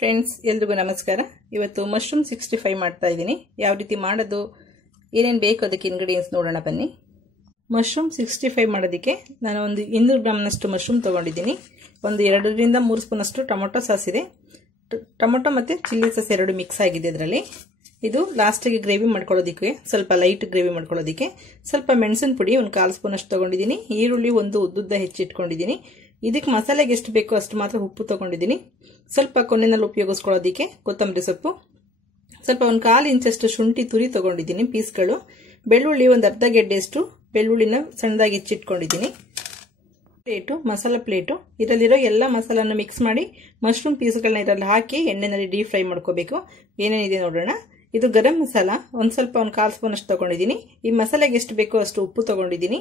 Friends, ಎಲ್ರಿಗೂ ನಮಸ್ಕಾರ. ಇವತ್ತು ಮಶ್ರೂಮ್ 65 ಮಾಡ್ತಾ ಇದ್ದೀನಿ. ಯಾವ ರೀತಿ ಮಾಡೋದು, ಏನೇನು ಬೇಕು ಅದಕ್ಕೆ ಇಂಗ್ರೀಡಿಯೆಂಟ್ಸ್ ನೋಡೋಣ ಬನ್ನಿ. ಮಶ್ರೂಮ್ 65 ಮಾಡೋದಕ್ಕೆ ನಾನು ಒಂದು 200 ಗ್ರಾಮ್ನಷ್ಟು ಮಶ್ರೂಮ್ ತೊಗೊಂಡಿದ್ದೀನಿ. ಒಂದು 2 ರಿಂದ 3 ಸ್ಪೂನಷ್ಟು ಟೊಮೊಟೊ ಸಾಸ್ ಇದೆ. ಟೊಮೊಟೊ ಮತ್ತು ಚಿಲ್ಲಿ ಸಾಸ್ ಎರಡು ಮಿಕ್ಸ್ ಆಗಿದೆ ಇದರಲ್ಲಿ. ಇದು ಲಾಸ್ಟಿಗೆ ಗ್ರೇವಿ ಮಾಡ್ಕೊಳ್ಳೋದಕ್ಕೆ, ಸ್ವಲ್ಪ ಲೈಟ್ ಗ್ರೇವಿ ಮಾಡ್ಕೊಳ್ಳೋದಕ್ಕೆ. ಸ್ವಲ್ಪ ಮೆಣಸಿನ ಪುಡಿ ಒಂದು 1/4 ಸ್ಪೂನ್ ಅಷ್ಟು ತೊಗೊಂಡಿದ್ದೀನಿ. ಈರುಳ್ಳಿ ಒಂದು ಉದ್ದುದ್ದ ಹೆಚ್ಚಿಟ್ಕೊಂಡಿದ್ದೀನಿ. ಇದಕ್ಕೆ ಮಸಾಲೆಗೆ ಎಷ್ಟು ಬೇಕೋ ಅಷ್ಟು ಮಾತ್ರ ಉಪ್ಪು ತೊಗೊಂಡಿದ್ದೀನಿ. ಸ್ವಲ್ಪ ಕೊನೆಯಲ್ಲಿ ಉಪಯೋಗಿಸ್ಕೊಳ್ಳೋದಕ್ಕೆ ಕೊತ್ತಂಬರಿ ಸೊಪ್ಪು, ಸ್ವಲ್ಪ ಒಂದು 1/4 ಇಂಚಷ್ಟು ಶುಂಠಿ ತುರಿ ತೊಗೊಂಡಿದ್ದೀನಿ ಪೀಸ್ಗಳು. ಬೆಳ್ಳುಳ್ಳಿ ಒಂದು ಅರ್ಧ ಗೆಡ್ಡೆಯಷ್ಟು ಬೆಳ್ಳುಳ್ಳಿನ ಸಣ್ಣದಾಗಿ ಹೆಚ್ಚಿಟ್ಕೊಂಡಿದ್ದೀನಿ. ಪ್ಲೇಟು, ಮಸಾಲ ಪ್ಲೇಟು, ಇದರಲ್ಲಿರೋ ಎಲ್ಲ ಮಸಾಲನ್ನು ಮಿಕ್ಸ್ ಮಾಡಿ ಮಶ್ರೂಮ್ ಪೀಸ್ಗಳನ್ನ ಇದರಲ್ಲಿ ಹಾಕಿ ಎಣ್ಣೆನಲ್ಲಿ ಡೀಪ್ ಫ್ರೈ ಮಾಡ್ಕೋಬೇಕು. ಏನೇನಿದೆ ನೋಡೋಣ. ಇದು ಗರಂ ಮಸಾಲ ಒಂದು 1/4 ಸ್ಪೂನ್ ಅಷ್ಟು ತೊಗೊಂಡಿದ್ದೀನಿ. ಈ ಮಸಾಲೆಗೆ ಎಷ್ಟು ಬೇಕೋ ಅಷ್ಟು ಉಪ್ಪು ತೊಗೊಂಡಿದ್ದೀನಿ.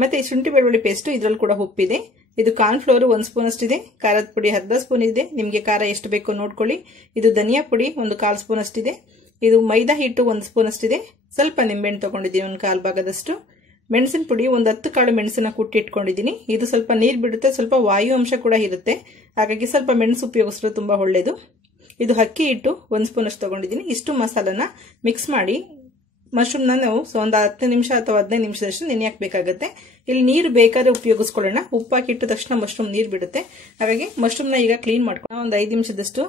ಮತ್ತೆ ಶುಂಠಿ ಬೆಳ್ಳುಳ್ಳಿ ಪೇಸ್ಟು, ಇದರಲ್ಲಿ ಕೂಡ ಉಪ್ಪಿದೆ. ಇದು ಕಾರ್ನ್ಫ್ಲೋರ್ 1 ಸ್ಪೂನ್ ಅಷ್ಟಿದೆ. ಖಾರದ ಪುಡಿ ಅರ್ಧ ಸ್ಪೂನ್ ಇದೆ, ನಿಮಗೆ ಖಾರ ಎಷ್ಟು ಬೇಕೋ ನೋಡ್ಕೊಳ್ಳಿ. ಇದು ಧನಿಯಾ ಪುಡಿ ಒಂದು 1/4 ಸ್ಪೂನ್ ಅಷ್ಟಿದೆ. ಇದು ಮೈದಾ ಹಿಟ್ಟು 1 ಸ್ಪೂನ್ ಅಷ್ಟಿದೆ. ಸ್ವಲ್ಪ ನಿಂಬೆಹಣ್ಣು ತೊಗೊಂಡಿದ್ದೀನಿ ಒಂದು 1/4 ಭಾಗದಷ್ಟು. ಮೆಣಸಿನ ಪುಡಿ ಒಂದು 10 ಕಾಳು ಮೆಣಸನ್ನ ಕುಟ್ಟಿಟ್ಕೊಂಡಿದ್ದೀನಿ. ಇದು ಸ್ವಲ್ಪ ನೀರು ಬಿಡುತ್ತೆ, ಸ್ವಲ್ಪ ವಾಯು ಅಂಶ ಕೂಡ ಇರುತ್ತೆ, ಹಾಗಾಗಿ ಸ್ವಲ್ಪ ಮೆಣಸು ಉಪಯೋಗಿಸಿದ್ರೆ ತುಂಬಾ ಒಳ್ಳೇದು. ಇದು ಅಕ್ಕಿ ಹಿಟ್ಟು 1 ಸ್ಪೂನ್ ಅಷ್ಟು ತೊಗೊಂಡಿದ್ದೀನಿ. ಇಷ್ಟು ಮಸಾಲನ ಮಿಕ್ಸ್ ಮಾಡಿ ಮಶ್ರೂಮ್ನ ನಾವು ಒಂದು 10 ನಿಮಿಷ ಅಥವಾ 15 ನಿಮಿಷದಷ್ಟು ನೆನೆ ಹಾಕಬೇಕಾಗುತ್ತೆ. ಇಲ್ಲಿ ನೀರು ಬೇಕಾದ್ರೆ ಉಪಯೋಗಿಸ್ಕೊಳ್ಳೋಣ. ಉಪ್ಪು ಹಾಕಿಟ್ಟ ತಕ್ಷಣ ಮಶ್ರೂಮ್ ನೀರು ಬಿಡುತ್ತೆ, ಹಾಗಾಗಿ ಮಶ್ರೂಮ್ನ ಈಗ ಕ್ಲೀನ್ ಮಾಡ್ಕೊಂಡು ಒಂದು 5 ನಿಮಿಷದಷ್ಟು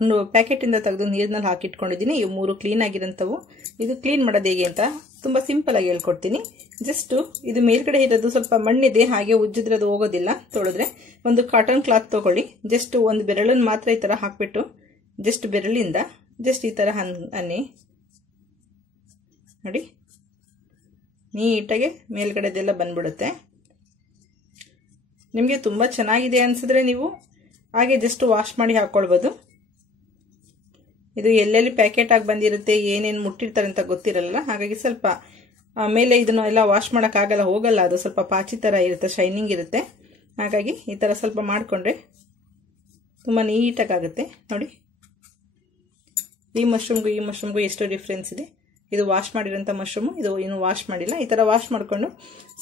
ಒಂದು ಪ್ಯಾಕೆಟ್ ಇಂದ ತೆಗೆದು ನೀರಿನಲ್ಲಿ ಹಾಕಿಟ್ಕೊಂಡಿದ್ದೀನಿ. ಇವು 3 ಕ್ಲೀನ್ ಆಗಿರೋಂಥವು. ಇದು ಕ್ಲೀನ್ ಮಾಡೋದು ಹೇಗೆ ಅಂತ ತುಂಬಾ ಸಿಂಪಲ್ ಆಗಿ ಹೇಳ್ಕೊಡ್ತೀನಿ. ಜಸ್ಟ್ ಇದು ಮೇಲ್ಗಡೆ ಇರೋದು ಸ್ವಲ್ಪ ಮಣ್ಣಿದೆ, ಹಾಗೆ ಉಜ್ಜಿದ್ರೆ ಅದು ಹೋಗೋದಿಲ್ಲ. ತೊಳೆದ್ರೆ ಒಂದು ಕಾಟನ್ ಕ್ಲಾತ್ ತಗೊಳ್ಳಿ. ಜಸ್ಟ್ ಒಂದು ಬೆರಳನ್ನು ಮಾತ್ರ ಈ ತರ ಹಾಕ್ಬಿಟ್ಟು ಜಸ್ಟ್ ಬೆರಳಿಂದ ಜಸ್ಟ್ ಈ ತರ ಅನ್ನಿ ನೋಡಿ, ನೀಟಾಗಿ ಮೇಲ್ಗಡೆದೆಲ್ಲ ಬಂದ್ಬಿಡುತ್ತೆ. ನಿಮಗೆ ತುಂಬ ಚೆನ್ನಾಗಿದೆ ಅನ್ಸಿದ್ರೆ ನೀವು ಹಾಗೆ ಜಸ್ಟ್ ವಾಶ್ ಮಾಡಿ ಹಾಕೊಳ್ಬೋದು. ಇದು ಎಲ್ಲೆಲ್ಲಿ ಪ್ಯಾಕೆಟ್ ಆಗಿ ಬಂದಿರುತ್ತೆ, ಏನೇನು ಮುಟ್ಟಿರ್ತಾರೆ ಅಂತ ಗೊತ್ತಿರಲ್ಲ, ಹಾಗಾಗಿ ಸ್ವಲ್ಪ ಮೇಲೆ ಇದನ್ನ ಎಲ್ಲ ವಾಶ್ ಮಾಡೋಕ್ಕಾಗಲ್ಲ, ಹೋಗಲ್ಲ. ಅದು ಸ್ವಲ್ಪ ಪಾಚಿ ಥರ ಇರುತ್ತೆ, ಶೈನಿಂಗ್ ಇರುತ್ತೆ. ಹಾಗಾಗಿ ಈ ಥರ ಸ್ವಲ್ಪ ಮಾಡಿಕೊಂಡ್ರೆ ತುಂಬ ನೀಟಾಗುತ್ತೆ. ನೋಡಿ, ಈ ಮಶ್ರೂಮ್ಗೂ ಎಷ್ಟು ಡಿಫ್ರೆನ್ಸ್ ಇದೆ. ಇದು ವಾಶ್ ಮಾಡಿರೋಂಥ ಮಶ್ರೂಮು, ಇದು ಇನ್ನು ವಾಶ್ ಮಾಡಿಲ್ಲ. ಈ ಥರ ವಾಶ್ ಮಾಡಿಕೊಂಡು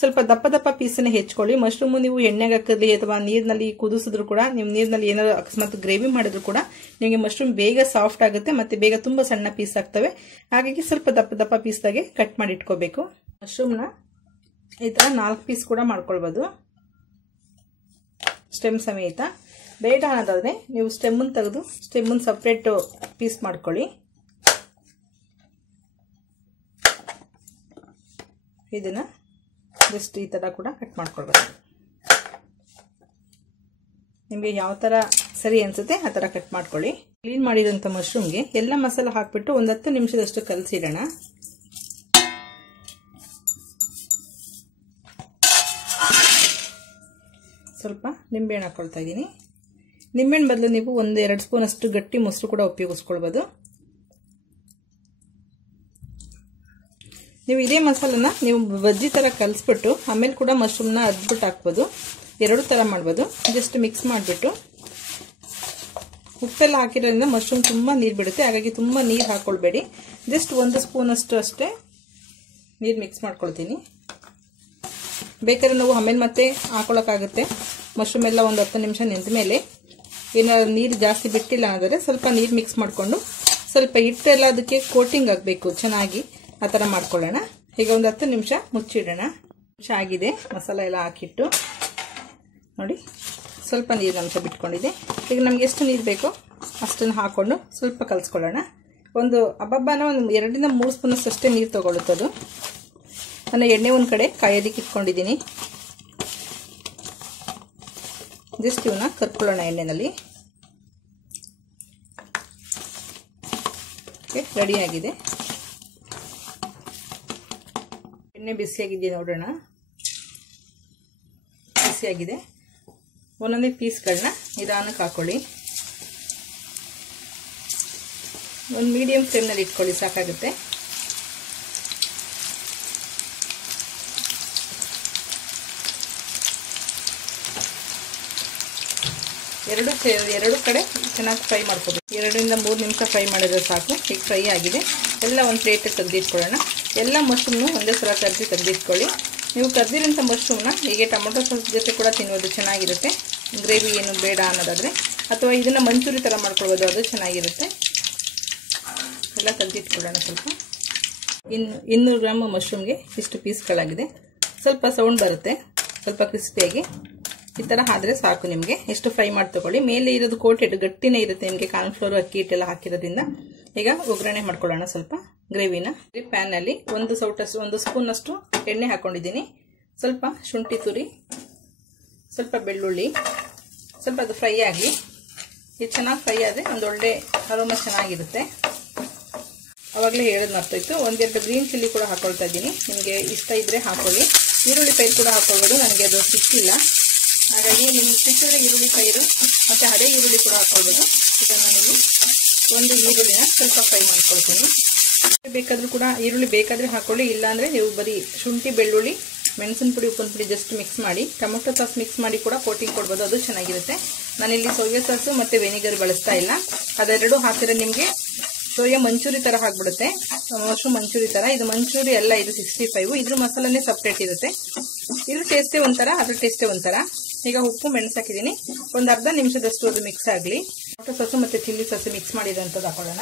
ಸ್ವಲ್ಪ ದಪ್ಪ ಪೀಸನ್ನ ಹೆಚ್ಕೊಳ್ಳಿ. ಮಶ್ರೂಮು ನೀವು ಎಣ್ಣೆಗೆ ಹಾಕಿದ್ರಿ ಅಥವಾ ನೀರಿನಲ್ಲಿ ಕುದಿಸಿದ್ರು ಕೂಡ, ನೀವು ನೀರಿನಲ್ಲಿ ಏನಾದ್ರು ಅಕಸ್ಮಾತ್ ಗ್ರೇವಿ ಮಾಡಿದ್ರು ಕೂಡ ನಿಮಗೆ ಮಶ್ರೂಮ್ ಬೇಗ ಸಾಫ್ಟ್ ಆಗುತ್ತೆ, ಮತ್ತೆ ಬೇಗ ತುಂಬ ಸಣ್ಣ ಪೀಸ್ ಆಗ್ತವೆ. ಹಾಗಾಗಿ ಸ್ವಲ್ಪ ದಪ್ಪ ಪೀಸ್ದಾಗೆ ಕಟ್ ಮಾಡಿ ಇಟ್ಕೋಬೇಕು. ಮಶ್ರೂಮ್ನ ಈ ಥರ 4 ಪೀಸ್ ಕೂಡ ಮಾಡ್ಕೊಳ್ಬೋದು, ಸ್ಟೆಮ್ ಸಮೇತ. ಬೇಡ ಅನ್ನೋದಾದ್ರೆ ನೀವು ಸ್ಟೆಮ್ಮನ್ನು ತೆಗೆದು ಸ್ಟೆಮ್ಮನ್ನು ಸಪ್ರೇಟ್ ಪೀಸ್ ಮಾಡ್ಕೊಳ್ಳಿ. ಇದನ್ನ ಜಸ್ಟ್ ಈ ತರ ಕೂಡ ಕಟ್ ಮಾಡ್ಕೊಳ್ಬೇಕು. ನಿಮಗೆ ಯಾವ ತರ ಸರಿ ಅನ್ಸುತ್ತೆ ಆ ತರ ಕಟ್ ಮಾಡ್ಕೊಳ್ಳಿ. ಕ್ಲೀನ್ ಮಾಡಿರೋಂಥ ಮಶ್ರೂಮ್ಗೆ ಎಲ್ಲ ಮಸಾಲ ಹಾಕ್ಬಿಟ್ಟು ಒಂದು 10 ನಿಮಿಷದಷ್ಟು ಕಲಸಿಡೋಣ. ಸ್ವಲ್ಪ ನಿಂಬೆಹಣ್ಣು ಹಾಕೊಳ್ತಾ ಇದ್ದೀನಿ. ನಿಂಬೆಹಣ್ಣು ಬದಲು ನೀವು 1-2 ಸ್ಪೂನ್ ಅಷ್ಟು ಗಟ್ಟಿ ಮೊಸರು ಕೂಡ ಉಪಯೋಗಿಸ್ಕೊಳ್ಬೋದು. ನೀವು ಇದೇ ಮಸಾಲನ ನೀವು ಬಜ್ಜಿ ತರ ಕಲಿಸ್ಬಿಟ್ಟು ಆಮೇಲೆ ಕೂಡ ಮಶ್ರೂಮ್ನ ಅದ್ಬಿಟ್ಟು ಹಾಕ್ಬೋದು. 2 ತರ ಮಾಡ್ಬೋದು. ಜಸ್ಟ್ ಮಿಕ್ಸ್ ಮಾಡಿಬಿಟ್ಟು ಉಪ್ಪೆಲ್ಲ ಹಾಕಿರೋದ್ರಿಂದ ಮಶ್ರೂಮ್ ತುಂಬಾ ನೀರು ಬಿಡುತ್ತೆ, ಹಾಗಾಗಿ ತುಂಬಾ ನೀರು ಹಾಕೊಳ್ಬೇಡಿ. ಜಸ್ಟ್ 1 ಸ್ಪೂನ್ ಅಷ್ಟು ಅಷ್ಟೇ ನೀರು ಮಿಕ್ಸ್ ಮಾಡ್ಕೊಳ್ತೀನಿ. ಬೇಕಾದ್ರೆ ನಾವು ಆಮೇಲೆ ಮತ್ತೆ ಹಾಕೊಳಕ್ಕಾಗುತ್ತೆ. ಮಶ್ರೂಮ್ ಎಲ್ಲ ಒಂದು 10 ನಿಮಿಷ ನಿಂತ ಮೇಲೆ ಏನಾದ್ರು ನೀರು ಜಾಸ್ತಿ ಬಿಟ್ಟಿಲ್ಲ ಅಂದರೆ ಸ್ವಲ್ಪ ನೀರು ಮಿಕ್ಸ್ ಮಾಡಿಕೊಂಡು ಸ್ವಲ್ಪ ಹಿಟ್ಟೆಲ್ಲ ಅದಕ್ಕೆ ಕೋಟಿಂಗ್ ಆಗಬೇಕು ಚೆನ್ನಾಗಿ, ಆ ಥರ ಮಾಡ್ಕೊಳ್ಳೋಣ. ಈಗ ಒಂದು 10 ನಿಮಿಷ ಮುಚ್ಚಿಡೋಣ. ನಿಮಿಷ ಆಗಿದೆ, ಮಸಾಲ ಎಲ್ಲ ಹಾಕಿಟ್ಟು ನೋಡಿ ಸ್ವಲ್ಪ ನೀರಿನ ಅಂಶ ಬಿಟ್ಕೊಂಡಿದೆ. ಈಗ ನಮ್ಗೆ ಎಷ್ಟು ನೀರು ಬೇಕೋ ಅಷ್ಟನ್ನು ಹಾಕೊಂಡು ಸ್ವಲ್ಪ ಕಲಿಸ್ಕೊಳ್ಳೋಣ. ಒಂದು ಹಬ್ಬಬ್ಬನ ಒಂದು 2-3 ಸ್ಪೂನ್ ಅಷ್ಟೇ ನೀರು ತೊಗೊಳುತ್ತದು. ನಾನು ಎಣ್ಣೆ ಒಂದು ಕಡೆ ಕಾಯೋದಕ್ಕೆ ಇಟ್ಕೊಂಡಿದ್ದೀನಿ. ಜಸ್ಟ್ ಇವನ್ನ ಕರ್ಕೊಳ್ಳೋಣ ಎಣ್ಣೆನಲ್ಲಿ. ರೆಡಿಯಾಗಿದೆ. ಎಣ್ಣೆ ಬಿಸಿಯಾಗಿದೆ ನೋಡೋಣ. ಬಿಸಿಯಾಗಿದೆ. ಒಂದೊಂದೇ ಪೀಸ್ಗಳನ್ನ ನಿಧಾನಕ್ಕೆ ಹಾಕೊಳ್ಳಿ. ಒಂದು ಮೀಡಿಯಂ ಫ್ಲೇಮ್ನಲ್ಲಿ ಇಟ್ಕೊಳ್ಳಿ, ಸಾಕಾಗುತ್ತೆ. ಎರಡು ಕಡೆ ಚೆನ್ನಾಗಿ ಫ್ರೈ ಮಾಡ್ಕೋಬೇಕು. 2-3 ನಿಮಿಷ ಫ್ರೈ ಮಾಡಿದ್ರೆ ಸಾಕು. ಈಗ ಫ್ರೈ ಆಗಿದೆ. ಎಲ್ಲ ಒಂದು ಪ್ಲೇಟಿಗೆ ತೆಗೆದಿಟ್ಕೊಳ್ಳೋಣ. ಎಲ್ಲ ಮಶ್ರೂಮ್ನು ಒಂದೇ ಸಲ ತೆಗೆದಿಟ್ಕೊಳ್ಳಿ. ನೀವು ಕರ್ದಿರೋಂಥ ಮಶ್ರೂಮ್ನ ಹೀಗೆ ಟೊಮೊಟೊ ಸಾಸ್ ಜೊತೆ ಕೂಡ ತಿನ್ನೋದು ಚೆನ್ನಾಗಿರುತ್ತೆ. ಗ್ರೇವಿ ಏನು ಬೇಡ ಅನ್ನೋದಾದರೆ ಅಥವಾ ಇದನ್ನು ಮಂಚೂರಿ ಥರ ಮಾಡ್ಕೊಳ್ಬೋದು, ಅದು ಚೆನ್ನಾಗಿರುತ್ತೆ. ಎಲ್ಲ ತೆಗೆದಿಟ್ಕೊಳ್ಳೋಣ. ಸ್ವಲ್ಪ 200 ಗ್ರಾಮ್ ಮಶ್ರೂಮ್ಗೆ ಇಷ್ಟು ಪೀಸ್ಗಳಾಗಿದೆ. ಸ್ವಲ್ಪ ಸೌಂಡ್ ಬರುತ್ತೆ, ಸ್ವಲ್ಪ ಕ್ರಿಸ್ಪಿಯಾಗಿ ಈ ಥರ ಆದರೆ ಸಾಕು. ನಿಮಗೆ ಎಷ್ಟು ಫ್ರೈ ಮಾಡಿ ತಗೊಳ್ಳಿ. ಮೇಲೆ ಇರೋದು ಕೋಟೆಡ್ ಗಟ್ಟಿನೇ ಇರುತ್ತೆ ನಿಮಗೆ, ಕಾರ್ನ್ಫ್ಲೋರ್ ಅಕ್ಕಿ ಹಿಟ್ಟೆಲ್ಲ ಹಾಕಿರೋದ್ರಿಂದ. ಈಗ ಒಗ್ಗರಣೆ ಮಾಡ್ಕೊಳ್ಳೋಣ. ಸ್ವಲ್ಪ ಗ್ರೇವಿನ ಪ್ಯಾನಲ್ಲಿ ಒಂದು ಸ್ಪೂನಷ್ಟು ಎಣ್ಣೆ ಹಾಕೊಂಡಿದ್ದೀನಿ. ಸ್ವಲ್ಪ ಶುಂಠಿ ತುರಿ, ಸ್ವಲ್ಪ ಬೆಳ್ಳುಳ್ಳಿ, ಸ್ವಲ್ಪ ಅದು ಫ್ರೈ ಆಗಲಿ. ಇದು ಚೆನ್ನಾಗಿ ಫ್ರೈ ಆದರೆ ಒಂದೊಳ್ಳೆ ಅರೋಮ ಚೆನ್ನಾಗಿರುತ್ತೆ. ಆವಾಗಲೇ ಹೇಳೋದು ಮರ್ತೋಯ್ತು, 1-2 ಗ್ರೀನ್ ಚಿಲ್ಲಿ ಕೂಡ ಹಾಕೊಳ್ತಾ ಇದ್ದೀನಿ. ನಿಮಗೆ ಇಷ್ಟ ಇದ್ದರೆ ಹಾಕೊಳ್ಳಿ. ಈರುಳ್ಳಿ ಪೈರು ಕೂಡ ಹಾಕೊಳ್ಬೋದು, ನನಗೆ ಅದು ಸಿಕ್ಕಿಲ್ಲ, ಹಾಗಾಗಿ ನಿಮ್ಗೆ ಸಿಕ್ಕಿದ್ರೆ ಈರುಳ್ಳಿ ಪೈರು ಮತ್ತು ಅದೇ ಈರುಳ್ಳಿ ಕೂಡ ಹಾಕೊಳ್ಬೋದು. ಈಗ ನಾನಿಲ್ಲಿ ಒಂದು ಈರುಳ್ಳಿನ ಸ್ವಲ್ಪ ಫ್ರೈ ಮಾಡ್ಕೊಳ್ತೀನಿ. ಬೇಕಾದರೂ ಕೂಡ ಈರುಳ್ಳಿ ಬೇಕಾದರೆ ಹಾಕೊಳ್ಳಿ, ಇಲ್ಲಾಂದರೆ ನೀವು ಬರೀ ಶುಂಠಿ ಬೆಳ್ಳುಳ್ಳಿ ಮೆಣಸಿನ ಪುಡಿ ಉಪ್ಪಿನ ಪುಡಿ ಜಸ್ಟ್ ಮಿಕ್ಸ್ ಮಾಡಿ ಟೊಮೊಟೊ ಸಾಸ್ ಮಿಕ್ಸ್ ಮಾಡಿ ಕೂಡ ಕೋಟಿಂಗ್ ಕೊಡ್ಬೋದು, ಅದು ಚೆನ್ನಾಗಿರುತ್ತೆ. ನಾನಿಲ್ಲಿ ಸೋಯಾ ಸಾಸು ಮತ್ತು ವೆನಿಗರ್ ಬಳಸ್ತಾ ಇಲ್ಲ. ಅದೆರಡು ಹಾಕಿದ್ರೆ ನಿಮಗೆ ಸೋಯಾ ಮಂಚೂರಿ ಥರ ಹಾಕ್ಬಿಡುತ್ತೆ, ಮಶ್ರೂಮ್ ಮಂಚೂರಿ ಥರ. ಇದು ಮಂಚೂರಿ ಅಲ್ಲ, ಇದು 65. ಇದ್ರ ಮಸಾಲನೇ ಸಪ್ರೇಟ್ ಇರುತ್ತೆ. ಇದ್ರ ಟೇಸ್ಟೇ ಒಂಥರ, ಅದ್ರ ಟೇಸ್ಟೇ ಒಂಥರ. ಈಗ ಉಪ್ಪು ಮೆಣಸು ಹಾಕಿದ್ದೀನಿ. ಒಂದು ಅರ್ಧ ನಿಮಿಷದಷ್ಟು ಅದು ಮಿಕ್ಸ್ ಆಗಲಿ. ಟೊಮೊಟೊ ಸಾಸು ಮತ್ತು ಚಿಲ್ಲಿ ಸಾಸು ಮಿಕ್ಸ್ ಮಾಡಿರೋಂಥದ್ದು ಹಾಕೊಳ್ಳೋಣ.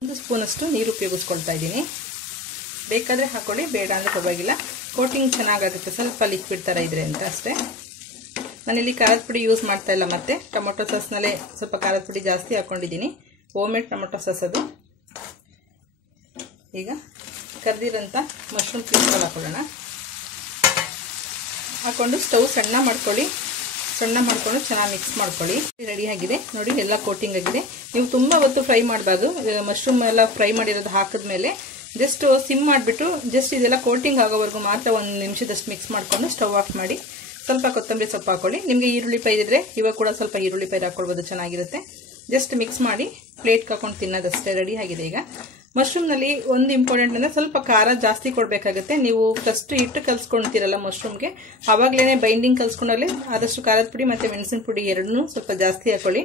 ಒಂದು ಸ್ಪೂನಷ್ಟು ನೀರು ಉಪಯೋಗಿಸ್ಕೊಳ್ತಾ ಇದ್ದೀನಿ. ಬೇಕಾದರೆ ಹಾಕೊಳ್ಳಿ, ಬೇಡ ಅಂದರೆ ಪರವಾಗಿಲ್ಲ. ಕೋಟಿಂಗ್ ಚೆನ್ನಾಗಾಗುತ್ತೆ, ಸ್ವಲ್ಪ ಲಿಕ್ವಿಡ್ ಥರ ಇದ್ರೆ ಅಂತ ಅಷ್ಟೇ. ನಾನಿಲ್ಲಿ ಖಾರದ ಪುಡಿ ಯೂಸ್ ಮಾಡ್ತಾ ಇಲ್ಲ, ಮತ್ತು ಟೊಮೊಟೊ ಸಾಸ್ನಲ್ಲೇ ಸ್ವಲ್ಪ ಖಾರದ ಪುಡಿ ಜಾಸ್ತಿ ಹಾಕ್ಕೊಂಡಿದ್ದೀನಿ. ಹೋಮ್ಮೇಡ್ ಟೊಮೊಟೊ ಸಾಸ್ ಅದು. ಈಗ ಕರ್ದಿರೋಂಥ ಮಶ್ರೂಮ್ ಪೀಸ್ಗಳು ಹಾಕೊಳ್ಳೋಣ. ಹಾಕ್ಕೊಂಡು ಸ್ಟವ್ ಸಣ್ಣ ಮಾಡ್ಕೊಳ್ಳಿ. ಸಣ್ಣ ಮಾಡ್ಕೊಂಡು ಚೆನ್ನಾಗಿ ಮಿಕ್ಸ್ ಮಾಡ್ಕೊಳ್ಳಿ. ರೆಡಿ ಆಗಿದೆ ನೋಡಿ, ಎಲ್ಲ ಕೋಟಿಂಗ್ ಆಗಿದೆ. ನೀವು ತುಂಬ ಹೊತ್ತು ಫ್ರೈ ಮಾಡಬಾರ್ದು. ಮಶ್ರೂಮ್ ಎಲ್ಲ ಫ್ರೈ ಮಾಡಿರೋದು ಹಾಕಿದ್ಮೇಲೆ ಜಸ್ಟ್ ಸಿಮ್ ಮಾಡಿಬಿಟ್ಟು ಜಸ್ಟ್ ಇದೆಲ್ಲ ಕೋಟಿಂಗ್ ಆಗೋವರೆಗೂ ಮಾತ್ರ 1 ನಿಮಿಷದಷ್ಟು ಮಿಕ್ಸ್ ಮಾಡಿಕೊಂಡು ಸ್ಟವ್ ಆಫ್ ಮಾಡಿ ಸ್ವಲ್ಪ ಕೊತ್ತಂಬರಿ ಸೊಪ್ಪು ಹಾಕೊಳ್ಳಿ. ನಿಮಗೆ ಈರುಳ್ಳಿ ಪೈರು ಇದ್ದರೆ ಇವಾಗ ಕೂಡ ಸ್ವಲ್ಪ ಈರುಳ್ಳಿ ಪೈರು ಹಾಕ್ಕೊಳ್ಬೋದು, ಚೆನ್ನಾಗಿರುತ್ತೆ. ಜಸ್ಟ್ ಮಿಕ್ಸ್ ಮಾಡಿ ಪ್ಲೇಟ್ಗೆ ಹಾಕೊಂಡು ತಿನ್ನೋದಷ್ಟೇ. ರೆಡಿ ಆಗಿದೆ. ಈಗ ಮಶ್ರೂಮ್ನಲ್ಲಿ ಒಂದು ಇಂಪಾರ್ಟೆಂಟ್ ಅಂದರೆ ಸ್ವಲ್ಪ ಖಾರ ಜಾಸ್ತಿ ಕೊಡಬೇಕಾಗುತ್ತೆ. ನೀವು ಫಸ್ಟ್ ಹಿಟ್ಟು ಕಲ್ಸ್ಕೊಳ್ತೀರಲ್ಲ ಮಶ್ರೂಮ್ಗೆ, ಆವಾಗಲೇ ಬೈಂಡಿಂಗ್ ಕಲ್ಸ್ಕೊಂಡಾಗಲೇ ಆದಷ್ಟು ಖಾರದ ಪುಡಿ ಮತ್ತು ಮೆಣಸಿನ ಪುಡಿ ಎರಡನ್ನೂ ಸ್ವಲ್ಪ ಜಾಸ್ತಿ ಹಾಕೊಳ್ಳಿ.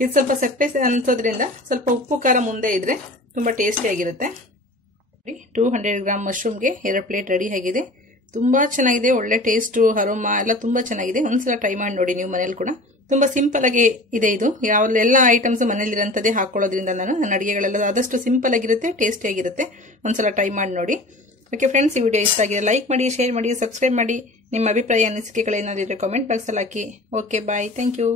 ಇದು ಸ್ವಲ್ಪ ಸಪ್ಪೆ ಅನ್ಸೋದ್ರಿಂದ ಸ್ವಲ್ಪ ಉಪ್ಪು ಖಾರ ಮುಂದೆ ಇದ್ದರೆ ತುಂಬ ಟೇಸ್ಟಿಯಾಗಿರುತ್ತೆ. 200 ಗ್ರಾಮ್ ಮಶ್ರೂಮ್ಗೆ 2 ಪ್ಲೇಟ್ ರೆಡಿ ಆಗಿದೆ. ತುಂಬ ಚೆನ್ನಾಗಿದೆ, ಒಳ್ಳೆ ಟೇಸ್ಟು ಅರೋಮಾ ಎಲ್ಲ ತುಂಬ ಚೆನ್ನಾಗಿದೆ. ಒಂದ್ಸಲ ಟ್ರೈ ಮಾಡಿ ನೋಡಿ ನೀವು ಮನೇಲಿ ಕೂಡ. ತುಂಬ ಸಿಂಪಲ್ ಆಗಿ ಇದೆ ಇದು. ಎಲ್ಲ ಐಟಮ್ಸ್ ಮನೇಲಿರೋಂಥದ್ದೇ ಹಾಕೊಳ್ಳೋದ್ರಿಂದ ನನ್ನ ಅಡುಗೆಗಳೆಲ್ಲ ಆದಷ್ಟು ಸಿಂಪಲ್ ಆಗಿರುತ್ತೆ, ಟೇಸ್ಟಿಯಾಗಿರುತ್ತೆ. ಒಂದ್ಸಲ ಟ್ರೈ ಮಾಡಿ ನೋಡಿ. ಓಕೆ ಫ್ರೆಂಡ್ಸ್, ಈ ವಿಡಿಯೋ ಇಷ್ಟ ಆಗಿದೆ ಲೈಕ್ ಮಾಡಿ, ಶೇರ್ ಮಾಡಿ, ಸಬ್ಸ್ಕ್ರೈಬ್ ಮಾಡಿ. ನಿಮ್ಮ ಅಭಿಪ್ರಾಯ ಅನಿಸಿಕೆಗಳೇನಾದಿದ್ರೆ ಕಾಮೆಂಟ್ ಬಾಕ್ಸಲ್ಲಿ ಹಾಕಿ. Okay bye, thank you.